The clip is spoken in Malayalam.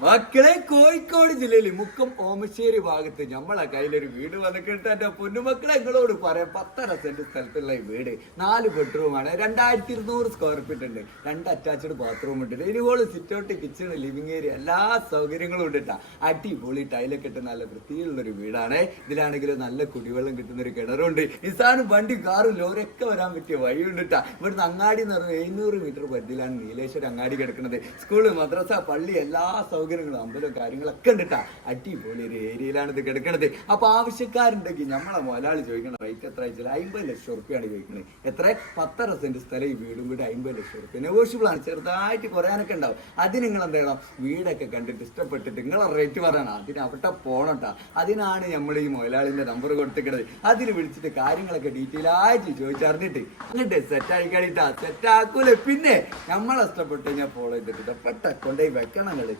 മക്കളെ കോഴിക്കോട് ജില്ലയിൽ മുക്കം ഓമശ്ശേരി ഭാഗത്ത് നമ്മളെ കയ്യിലൊരു വീട് വന്നിട്ട് എന്റെ പൊന്നുമക്കളെ നിങ്ങളോട് പറയാം 10.5 സെന്റ് സ്ഥലത്തുള്ള ഈ വീട് 4 ബെഡ്റൂമാണ് 2200 സ്ക്വയർ ഫീറ്റ് ഉണ്ട് 2 അറ്റാച്ച്ഡ് ബാത്റൂം ഉണ്ട് ഇനിപോലെ sit out kitchen living area എല്ലാ സൗകര്യങ്ങളും ഉണ്ട് കേട്ടാ അടിപൊളി ടൈലൊക്കെ ഇട്ട് നല്ല വൃത്തിയുള്ളൊരു വീടാണ് ഇതിലാണെങ്കിൽ നല്ല കുടിവെള്ളം കിട്ടുന്ന ഒരു കിണറുണ്ട് നിസാനും വണ്ടി കാറും ലോറിയൊക്കെ വരാൻ പറ്റിയ വഴിയുണ്ട് കേട്ടാ ഇവിടുന്ന് അങ്ങാടി എന്ന് പറഞ്ഞാൽ 700 മീറ്റർ പരിധിയിലാണ് നീലേശ്വരം അങ്ങാടി കിടക്കുന്നത് സ്കൂള് മദ്രസ പള്ളി എല്ലാ സൗകര്യങ്ങളും അമ്പലവും കാര്യങ്ങളൊക്കെ ഉണ്ട് കേട്ടാ അടിപൊളി ഒരു ഏരിയയിലാണ് ഇത് കിടക്കുന്നത് അപ്പൊ ആവശ്യക്കാരുണ്ടെങ്കിൽ നമ്മളെ മുതലാളി ചോദിക്കണ റേറ്റ് എത്ര വെച്ചാൽ 50 ലക്ഷം റുപ്യാണ് ചോദിക്കുന്നത് എത്ര 10.5 സെന്റ് സ്ഥലം ഈ വീടും കൂടി 50 ലക്ഷം റുപ്യ നെഗോഷ്യബിൾ ആണ് ചെറുതായിട്ട് കുറയാനൊക്കെ ഉണ്ടാവും അത് നിങ്ങൾ എന്ത് ചെയ്യണം വീടൊക്കെ കണ്ടിട്ട് ഇഷ്ടപ്പെട്ടിട്ട് നിങ്ങളെ റേറ്റ് പറയണം അതിന് അവിടെ പോണട്ടാ അതിനാണ് നമ്മൾ ഈ മുതലാളിന്റെ നമ്പർ കൊടുത്തിക്കുന്നത് അതിൽ വിളിച്ചിട്ട് കാര്യങ്ങളൊക്കെ ഡീറ്റെയിൽ ആയിട്ട് ചോദിച്ചറിഞ്ഞിട്ട് എന്നിട്ട് സെറ്റ് ആയിക്കാണിട്ടാ സെറ്റ് ആക്കൂലേ പിന്നെ നമ്മളെ ഇഷ്ടപ്പെട്ട് കഴിഞ്ഞാൽ ഫോളോ ചെയ്തിട്ട് പെട്ട കൊണ്ടുപോയി വെക്കണം അത്